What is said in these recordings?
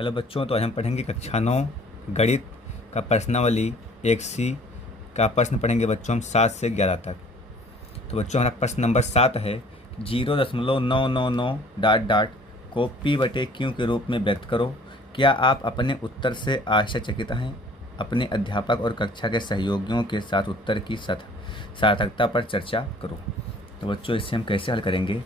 Hello बच्चों, तो आज हम पढ़ेंगे कक्षा 9 गणित का प्रश्नावली 1C का प्रश्न पढ़ेंगे बच्चों हम 7 से 11 तक। तो बच्चों हमारा प्रश्न नंबर 7 है 0.999 डॉट डॉट को P/Q के रूप में व्यक्त करो। क्या आप अपने उत्तर से आश्चर्यचकित हैं? अपने अध्यापक और कक्षा के सहयोगियों के साथ उत्तर की सार्थकता पर चर्चा करो। तो बच्चों इसे हम कैसे हल करेंगे?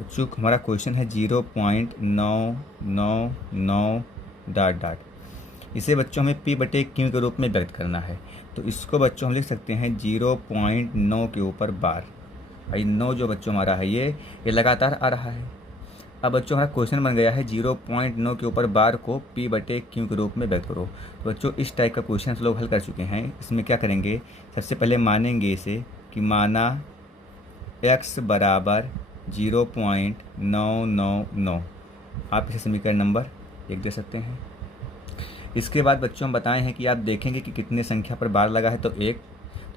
बच्चों हमारा क्वेश्चन है 0.999 डॉट डॉट। इसे बच्चों हमें P/Q के रूप में व्यक्त करना है। तो इसको बच्चों हम लिख सकते हैं 0.9 के ऊपर बार। भाई 9 जो बच्चों हमारा है ये लगातार आ रहा है। अब बच्चों हमारा क्वेश्चन बन गया है 0.9 के ऊपर बार को P/Q के रूप में व्यक्त करो। तो बच्चों इस टाइप का क्वेश्चन लोग हल कर चुके हैं। इसमें क्या करेंगे, सबसे पहले मानेंगे इसे कि माना x बराबर 0.999। आप इसे समीकरण नंबर 1 दे सकते हैं। इसके बाद बच्चों हम बताए हैं कि आप देखेंगे कि कितने संख्या पर बार लगा है। तो 1,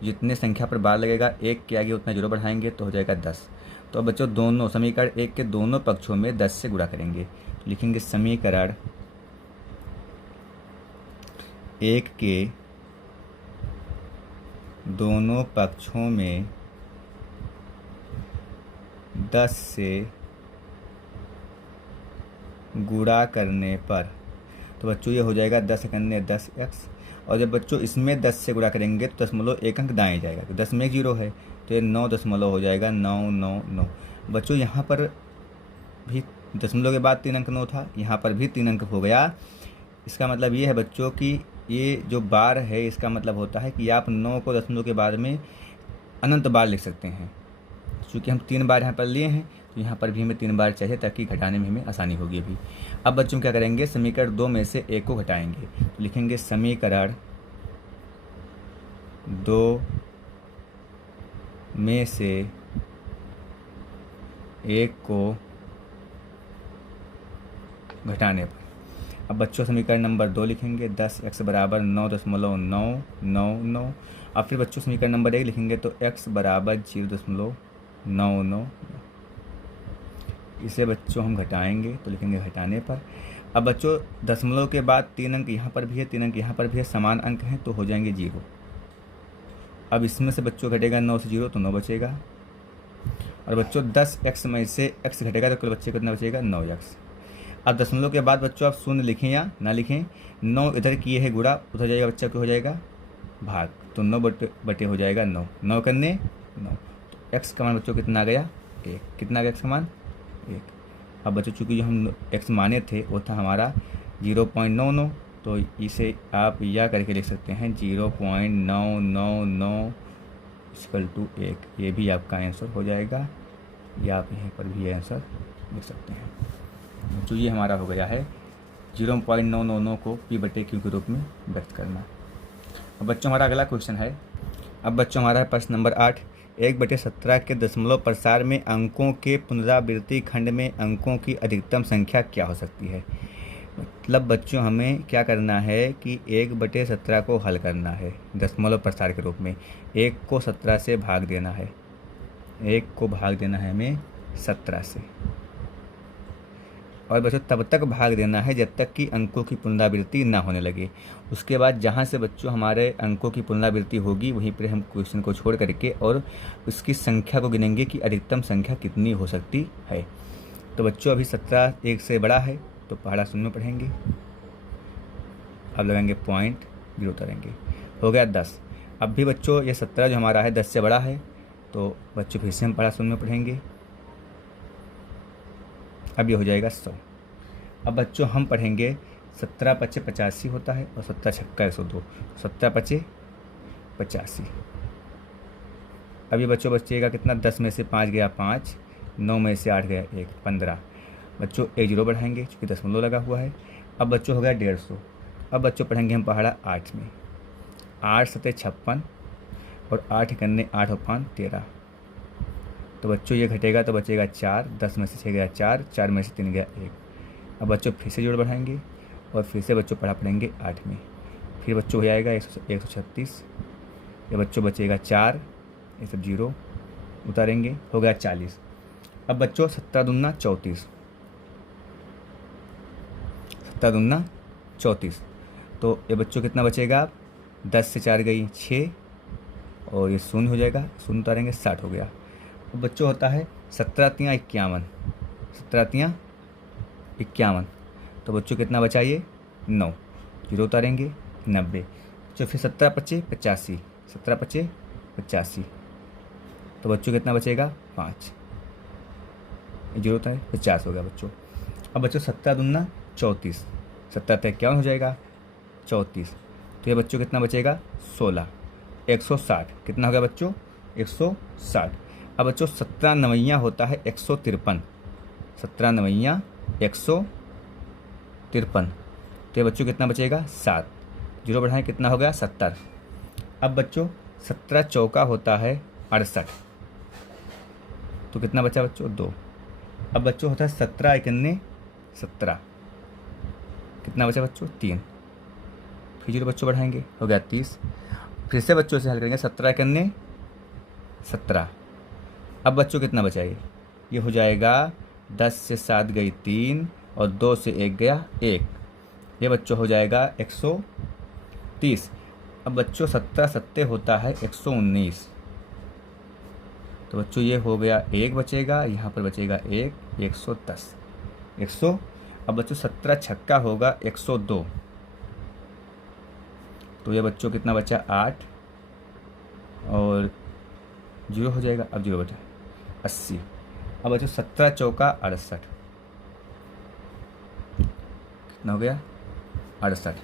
जितने संख्या पर बार लगेगा 1 के आगे उतना जीरो बढ़ाएंगे तो हो जाएगा 10। तो अब बच्चों दोनों समीकरण 1 के दोनों पक्षों में 10 से गुणा करेंगे। तो लिखेंगे समीकरण 1 के दोनों पक्षों में 10 से गुणा करने पर तो बच्चों ये हो जाएगा 10 एकन्ने 10x। और जब बच्चों इसमें 10 से गुणा करेंगे तो 1 अंक दाएं जाएगा। तो 10 में 1 जीरो है तो ये 9 दशमलव हो जाएगा 999। बच्चों यहाँ पर भी दशमलव के बाद 3 अंक 9 था, यहाँ पर भी 3 अंक हो गया। इसका मतलब ये है बच्चों कि ये जो बार है इसका मतलब होता है कि आप 9 को दशमलव के बाद में अनंत बार लिख सकते हैं। चूँकि हम 3 बार यहाँ पर लिए हैं तो यहाँ पर भी हमें 3 बार चाहिए ताकि घटाने में हमें आसानी होगी अभी। अब बच्चों क्या करेंगे, समीकरण 2 में से 1 को घटाएंगे। तो लिखेंगे समीकरण 2 में से 1 को घटाने पर अब बच्चों समीकरण नंबर 2 लिखेंगे 10x बराबर 9.999। अब फिर बच्चों समीकरण नंबर 1 लिखेंगे तो x बराबर 0.999। इसे बच्चों हम घटाएंगे तो लिखेंगे घटाने पर। अब बच्चों दशमलव के बाद 3 अंक यहाँ पर भी है, 3 अंक यहाँ पर भी है, समान अंक हैं तो हो जाएंगे 0। अब इसमें से बच्चों घटेगा 9 से 0 तो 9 बचेगा। और बच्चों 10x में से x घटेगा तो कुल बच्चे कितना बचेगा 9x। अब दशमलव के बाद बच्चों आप शून्य लिखें या ना लिखें, 9 इधर किए है गुणा, उधर जाएगा बच्चा क्या हो जाएगा भाग। तो 9 बटे हो जाएगा 9, 9 करने 9। तो x का मान बच्चों कितना आ गया 1। कितना आ गया x का मान 1। अब बच्चों चूँकि जो हम x माने थे वो था हमारा 0.99, तो इसे आप यह करके लिख सकते हैं 0.999 = 1। ये भी आपका आंसर हो जाएगा, या आप यहाँ पर भी आंसर लिख सकते हैं। जो ये हमारा हो गया है 0.999 को P/Q के रूप में व्यक्त करना। अब बच्चों हमारा अगला क्वेश्चन है, अब बच्चों हमारा है प्रश्न नंबर 8 1/17 के दशमलव प्रसार में अंकों के पुनरावृत्ति खंड में अंकों की अधिकतम संख्या क्या हो सकती है। मतलब बच्चों हमें क्या करना है कि 1/17 को हल करना है दशमलव प्रसार के रूप में। 1 को 17 से भाग देना है, 1 को भाग देना है हमें 17 से। और बच्चों तब तक भाग देना है जब तक कि अंकों की पुनरावृत्ति ना होने लगे। उसके बाद जहाँ से बच्चों हमारे अंकों की पुनरावृत्ति होगी वहीं पर हम क्वेश्चन को छोड़ करके और उसकी संख्या को गिनेंगे कि अधिकतम संख्या कितनी हो सकती है। तो बच्चों अभी 17 1 से बड़ा है तो पहाड़ा शून्य में पढ़ेंगे। अब लगाएंगे पॉइंट, जीरो उतारेंगे, हो गया 10। अब भी बच्चों ये 17 जो हमारा है 10 से बड़ा है तो बच्चों फिर से हम पहाड़ा शून्य में पढ़ेंगे। अब ये हो जाएगा 100। अब बच्चों हम पढ़ेंगे 17 × 5 = 85 होता है और 17 × 6 = 102। 17 × 5 = 85। अब ये बच्चों बचेगा कितना, 10 में से 5 गया 5, 9 में से 8 गया 1, 15। बच्चों 1 जीरो बढ़ाएंगे क्योंकि दशमलव लगा हुआ है। अब बच्चों हो गया 150। अब बच्चों पढ़ेंगे हम पहाड़ा 8 में, 8 × 7 = 56 और 8 एकन्ने 8 और 5 13। तो बच्चों ये घटेगा तो बचेगा 4, 10 में से 6 गया 4, 4 में से 3 गया 1। अब बच्चों फिर से जोड़ बढ़ाएंगे और फिर से बच्चों पढ़ेंगे 8 में। फिर बच्चों हो जाएगा 136। ये बच्चों बचेगा 4, ये सब जीरो उतारेंगे, हो गया 40। अब बच्चों 17 दूना 34, 17 दूना 34, तो ये बच्चों कितना बचेगा? 10 से 4 गई 6, और ये शून्य हो जाएगा, शून्य उतारेंगे 60 हो गया। अब बच्चों होता है 17 तियाँ 51, 17 तियाँ 51, तो बच्चों कितना बचा ये? 9, जीरो उतारेंगे 90, तो फिर 17 पच्चे 85, 17 पच्चे 85, तो बच्चों कितना बचेगा? 5, जीरो उतारे 50 हो गया बच्चों। अब बच्चों 17 दूना 34, 17 तक क्या हो जाएगा? 34, तो ये बच्चों कितना बचेगा? 16, 160, कितना हो गया बच्चों? 160। अब बच्चों 17 नवैया होता है 153, 17 नवैया 153, तो ये बच्चों कितना बचेगा? 7, जीरो बढ़ाएं कितना हो गया? 70। अब बच्चों 17 चौका होता है 68, तो कितना बचा बच्चों? 2। अब बच्चों होता है 17 इकन्ने 17, कितना बचा बच्चों? 3, फिर जीरो बच्चों बढ़ाएंगे हो गया 30। फिर से बच्चों से हल करेंगे 17 इकन्ने 17। अब बच्चों कितना बचा ये हो जाएगा 10 से 7 गई 3, और 2 से 1 गया 1, ये बच्चों हो जाएगा 130। अब बच्चों 17 सत्ते होता है 119, तो बच्चों ये हो गया 1 बचेगा, यहाँ पर बचेगा 1, 110, 100। अब बच्चों 17 छक्का होगा 102, तो ये बच्चों कितना बचा? 8, और जीरो हो जाएगा, अब जीरो बचा 80। अब बच्चों 17 चौका 68, कितना हो गया? 68,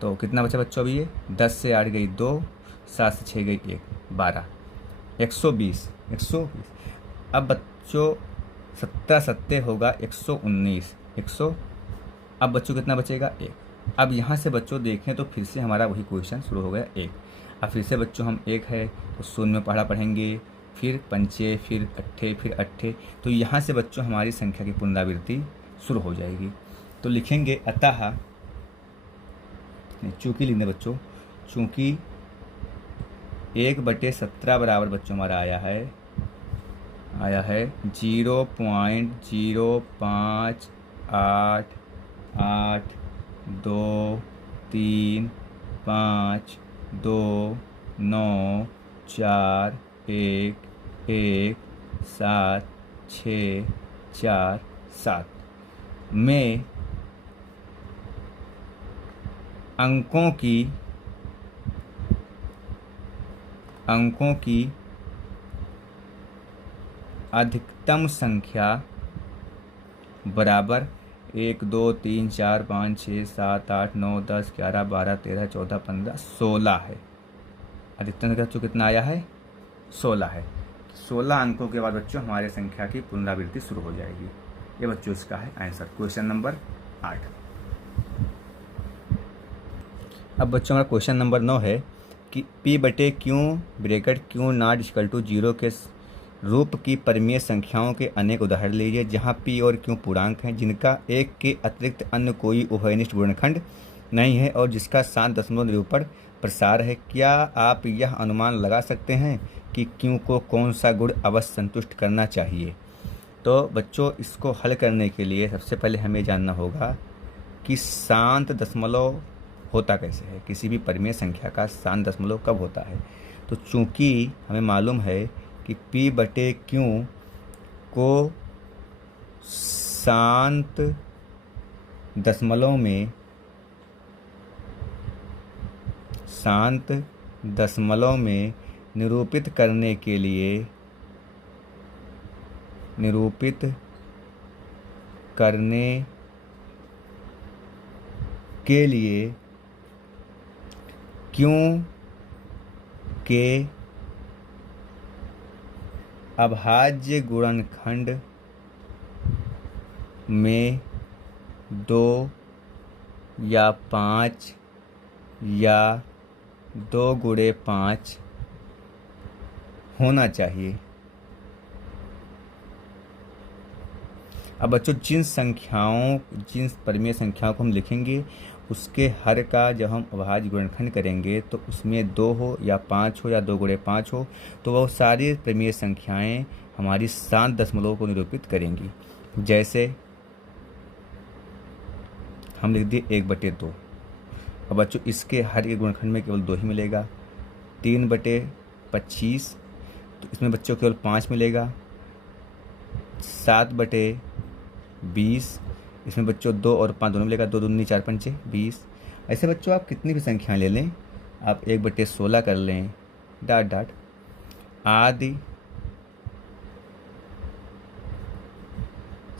तो कितना बचा बच्चों? अभी ये 10 से 8 गई 2, 7 से 6 गई 1, 12, 120, 120। अब बच्चों 17 सत्ते होगा 119, 100। अब बच्चों कितना बचेगा? 1। अब यहाँ से बच्चों देखें तो फिर से हमारा वही क्वेश्चन शुरू हो गया 1। अब फिर से बच्चों हम 1 है तो शून्य में पढ़ा पढ़ेंगे, फिर पंचे, फिर अट्ठे, फिर अट्ठे, तो यहाँ से बच्चों हमारी संख्या की पुनरावृत्ति शुरू हो जाएगी। तो लिखेंगे अतः, चूँकि लिखने बच्चों, चूँकि 1/17 बराबर बच्चों हमारा आया है 0.08823942911764 में अंकों की अधिकतम संख्या बराबर 1 2 3 4 5 6 7 8 9 10 11 12 13 14 15 16 है। अधिकतम संख्या बच्चों कितना आया है? 16 है। 16 अंकों के बाद बच्चों हमारे संख्या की पुनरावृत्ति शुरू हो जाएगी। ये बच्चों इसका है आंसर, क्वेश्चन नंबर 8। अब बच्चों हमारा क्वेश्चन नंबर 9 है कि P/Q bracket Q not equal to 0 के रूप की परिमेय संख्याओं के अनेक उदाहरण लीजिए जहां P और Q पूर्णांक हैं जिनका एक के अतिरिक्त अन्य कोई उभयनिष्ठ गुणनखंड नहीं है और जिसका 7 निरूपण प्रसार है। क्या आप यह अनुमान लगा सकते हैं कि Q को कौन सा गुण अवश्य संतुष्ट करना चाहिए? तो बच्चों इसको हल करने के लिए सबसे पहले हमें जानना होगा कि शांत दशमलव होता कैसे है, किसी भी परिमेय संख्या का शांत दशमलव कब होता है। तो चूंकि हमें मालूम है कि P/Q को शांत दशमलव में निरूपित करने के लिए Q के अभाज्य गुणनखंड में 2 या 5 या 2 गुणे 5 होना चाहिए। अब बच्चों जिन परिमेय संख्याओं को हम लिखेंगे उसके हर का जब हम अभाज्य गुणनखंड करेंगे तो उसमें 2 हो या 5 हो या 2 गुणे 5 हो, तो वह सारी परिमेय संख्याएं हमारी शांत दशमलव को निरूपित करेंगी। जैसे हम लिख दिए 1/2। अब बच्चों इसके हर एक गुणनखंड में केवल 2 ही मिलेगा। 3/25, तो इसमें बच्चों केवल 5 मिलेगा। 7/20, इसमें बच्चों 2 और 5 दोनों मिलेगा। 2 दूनी 4 पंचे 20। ऐसे बच्चों आप कितनी भी संख्याएं ले लें, आप 1/16 कर लें, डाट डाट आदि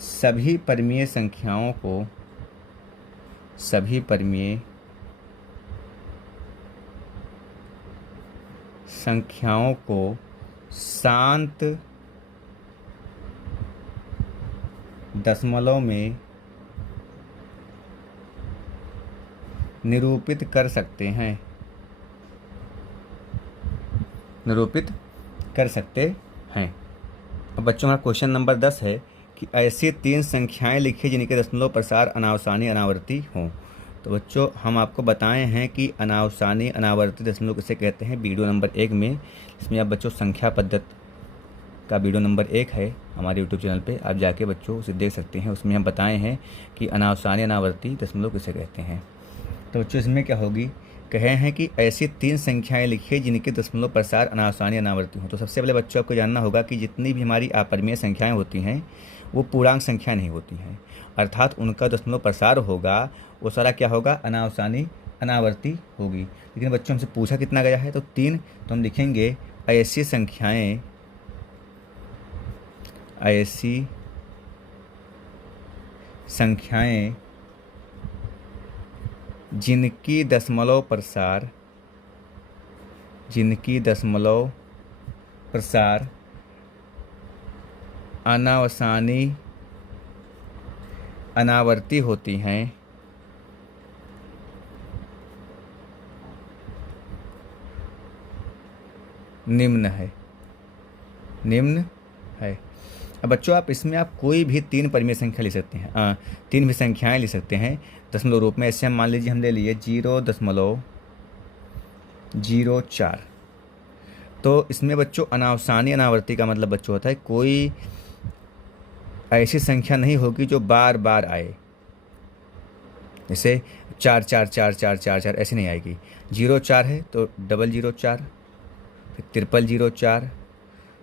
सभी परिमेय संख्याओं को शांत दशमलव में निरूपित कर सकते हैं। अब बच्चों हमारा क्वेश्चन नंबर 10 है कि ऐसी 3 संख्याएं लिखिए जिनके दशमलव प्रसार अनावसानी अनावर्ती हों। तो बच्चों हम आपको बताए हैं कि अनावसानी अनावर्ती दशमलव किसे कहते हैं वीडियो नंबर 1 में। इसमें आप बच्चों संख्या पद्धति का वीडियो नंबर 1 है हमारे यूट्यूब चैनल पे, आप जाके बच्चों उसे देख सकते हैं। उसमें हम बताए हैं कि अनावसानी अनावर्ती दशमलव किसे कहते हैं। तो बच्चों इसमें क्या होगी, कहे हैं कि ऐसी 3 संख्याएं लिखिए जिनके दशमलव प्रसार अनावसानी अनावर्ती हों। तो सबसे पहले बच्चों आपको जानना होगा कि जितनी भी हमारी अपरिमेय संख्याएं होती हैं वो पूर्णांक संख्या नहीं होती हैं, अर्थात उनका दशमलव प्रसार होगा वो सारा क्या होगा, अनावसानी अनावर्ती होगी। लेकिन बच्चों हमसे पूछा कितना गया है, तो 3। तो हम लिखेंगे ऐसी संख्याएं जिनकी दशमलव प्रसार अनावसानी अनावर्ती होती हैं, निम्न है। अब बच्चों आप इसमें आप कोई भी 3 परिमेय संख्या ले सकते हैं, 3 भी संख्याएं ले सकते हैं दशमलव रूप में। ऐसे हम मान लीजिए हम ले लिए 0.04। तो इसमें बच्चों अनावसानी अनावर्ती का मतलब बच्चों होता है कोई ऐसी संख्या नहीं होगी जो बार बार आए, जैसे 4 ऐसी नहीं आएगी। 0.4 है तो 0.004, फिर 0.004,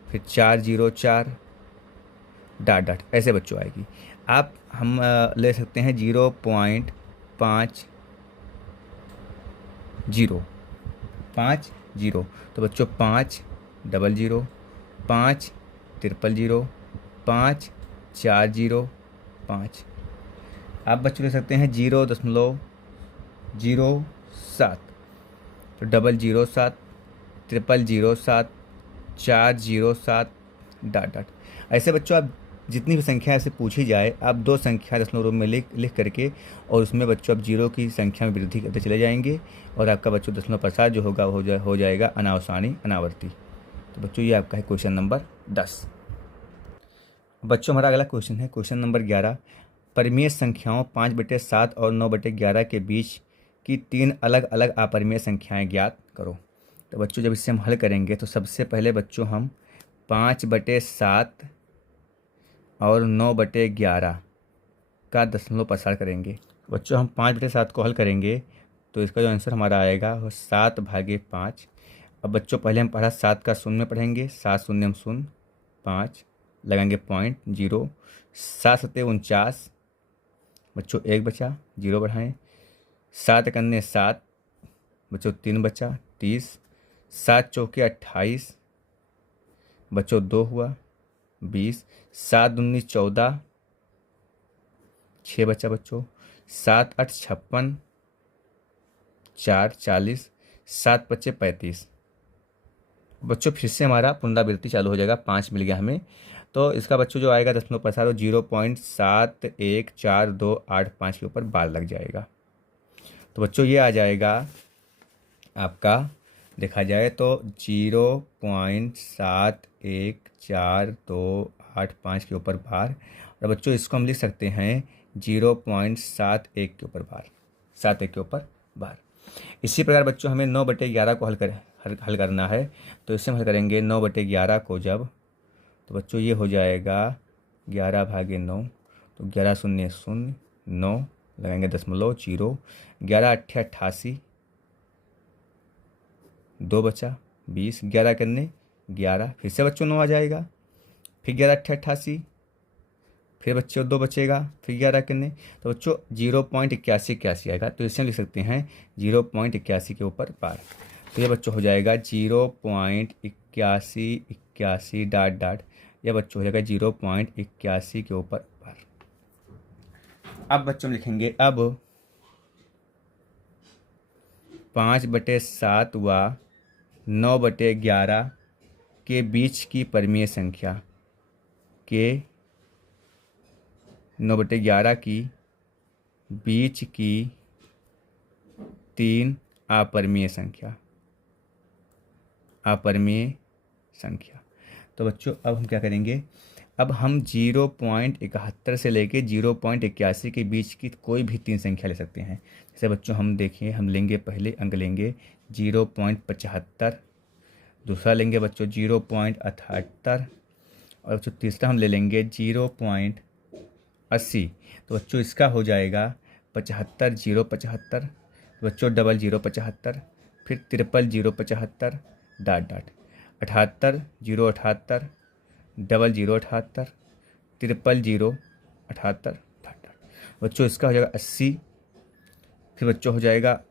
फिर 4.004, डाट डाट ऐसे बच्चों आएगी। आप हम ले सकते हैं 0.50, 50। तो बच्चों 5.00, 5.000, 5.405। आप बच्चों ले सकते हैं 0.07, तो 0.007, 0.007, 4.07, डाट डाट ऐसे बच्चों आप जितनी भी संख्या ऐसे पूछी जाए आप 2 संख्या दशमलव रूप में लिख करके और उसमें बच्चों आप 0 की संख्या में वृद्धि करते चले जाएंगे और आपका बच्चों दशमलव प्रसार जो होगा हो जाएगा अनावसानी अनावर्ती। तो बच्चों ये आपका है क्वेश्चन नंबर 10। बच्चों हमारा अगला क्वेश्चन है क्वेश्चन नंबर 11। परिमेय संख्याओं 5/7 और 9/11 के बीच की 3 अलग अलग अपरिमेय संख्याएं ज्ञात करो। तो बच्चों जब इससे हम हल करेंगे तो सबसे पहले बच्चों हम 5/7 और 9/11 का दशमलव प्रसार करेंगे। बच्चों हम 5/7 को हल करेंगे तो इसका जो आंसर हमारा आएगा वो 7/5। अब बच्चों पहले हम पढ़ा 7 का शून्य पढ़ेंगे, 7 शून्य हम शून्य, 5 लगाएंगे 0.0, 7 7 49, बच्चों 1 बचा, 0 बढ़ाएं, 7 1 7, बच्चों 3 बचा, 30, 7 चौके 28, बच्चों 2 हुआ, 20, 7 दूनी 14, 6 बचा बच्चों, 7 8 56, 4 40, 7 5 35। बच्चों फिर से हमारा पुनरावृत्ति चालू हो जाएगा, 5 मिल गया हमें। तो इसका बच्चों जो आएगा दशमलव प्रसार वो 0.71428 के ऊपर बार लग जाएगा। तो बच्चों ये आ जाएगा आपका, देखा जाए तो 0.71428 के ऊपर बार, और बच्चों इसको हम लिख सकते हैं 0.71 के ऊपर बार। 7 1 के ऊपर 12। इसी प्रकार बच्चों हमें 9/11 को हल करना है। तो इससे हम हल करेंगे 9/11 को जब, तो बच्चों ये हो जाएगा 11/9, तो 11 शून्य 0 9 लगाएंगे 0.0, 11 8 88, 2 बचा 20, 11 करने 11, फिर से बच्चों 9 आ जाएगा, फिर 11 8 88, फिर बच्चों 2 बचेगा, फिर 11 करने, तो बच्चों 0.81 आएगा। तो इसे हम लिख सकते हैं 0.81 के ऊपर पार। तो ये बच्चों हो जाएगा 0.81 डॉट डॉट, यह बच्चों हो जाएगा 0.81 के ऊपर पार। अब बच्चों हम लिखेंगे अब 5/7 व 9/11 के बीच की परिमेय संख्या के 9/11 की बीच की 3 अपरिमेय संख्या। तो बच्चों अब हम क्या करेंगे, अब हम 0.71 से लेके 0.81 के बीच की कोई भी 3 संख्या ले सकते हैं। जैसे बच्चों हम देखिए, हम लेंगे पहले अंक लेंगे 0.75, दूसरा लेंगे बच्चों 0.78, और बच्चों तीसरा हम ले लेंगे 0.80। तो बच्चों इसका हो जाएगा 75 075, बच्चों 0075, फिर 00075 डॉट डॉट, 78 078, 0078, 00078 डॉट डॉट। बच्चों इसका हो जाएगा 80, फिर बच्चों हो जाएगा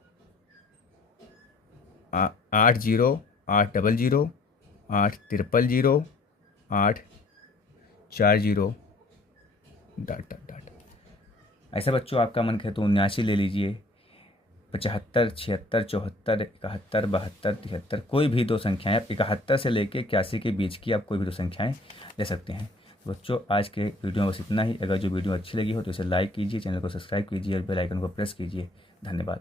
80 800 800 840 डॉट डॉट डॉट। ऐसा बच्चों आपका मन करे तो 79 ले लीजिए, 75 76 74 71 72 73, कोई भी 2 संख्याएं, 71 से लेके 81 के बीच की आप कोई भी 2 संख्याएं ले सकते हैं। बच्चों आज के वीडियो में बस इतना ही। अगर जो वीडियो अच्छी लगी हो तो इसे लाइक कीजिए, चैनल को सब्सक्राइब कीजिए और बेल आइकन को प्रेस कीजिए। धन्यवाद।